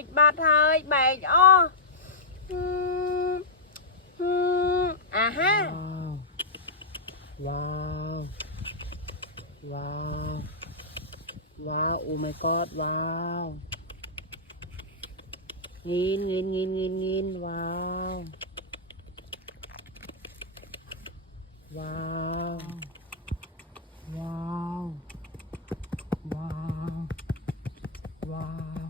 ยบาดเฮ้ยแบกอ้ออ่ะฮะว้าวว้าวว้าวโอ้ my god ว้าวงินว้าวว้าวว้าวว้าวว้าว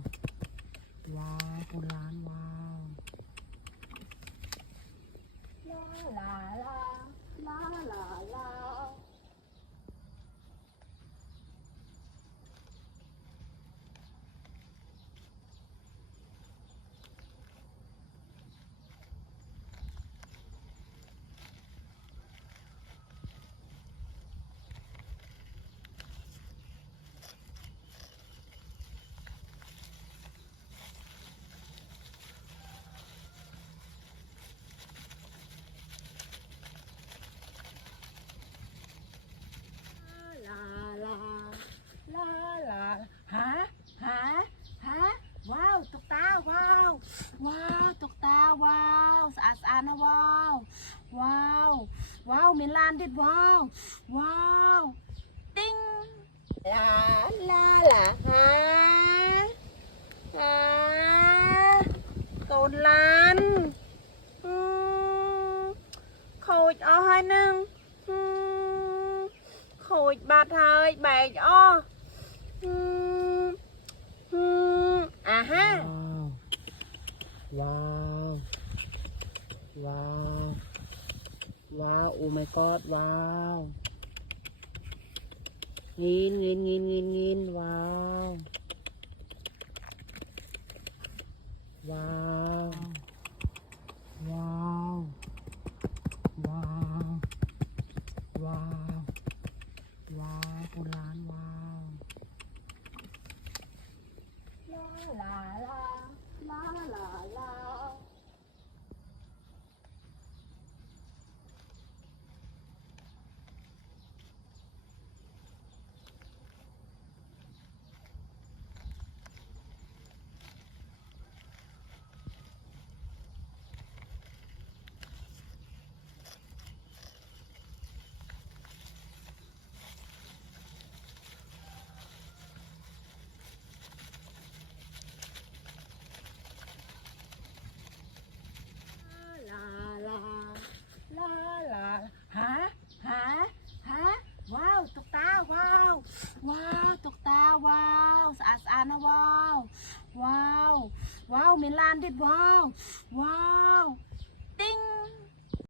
ว้าวคนล้านว้าวลาลาลาลาลาลาลาลาลาลาฮะว้าวตกตาว้าวตกตาว้าวสะอาดนะว้าวเมลานดิดว้าวติ้งลาลาฮะตูนล้านโคตรเอาให้หนึ่งโคตรบาดเฮ้ยแบกอ้ออ่ะฮะว้าวว้าวว้าวโอ้ my god ว้าวงินว้าวว้าวว้าวว้าวว้าวว้าวคนล้านว้าวลาลาลาลาลาลาลาลาลาฮะว้าวตกตาว้าวตกตาว้าวสะอาดนะว้าวเมลานดิดว้าว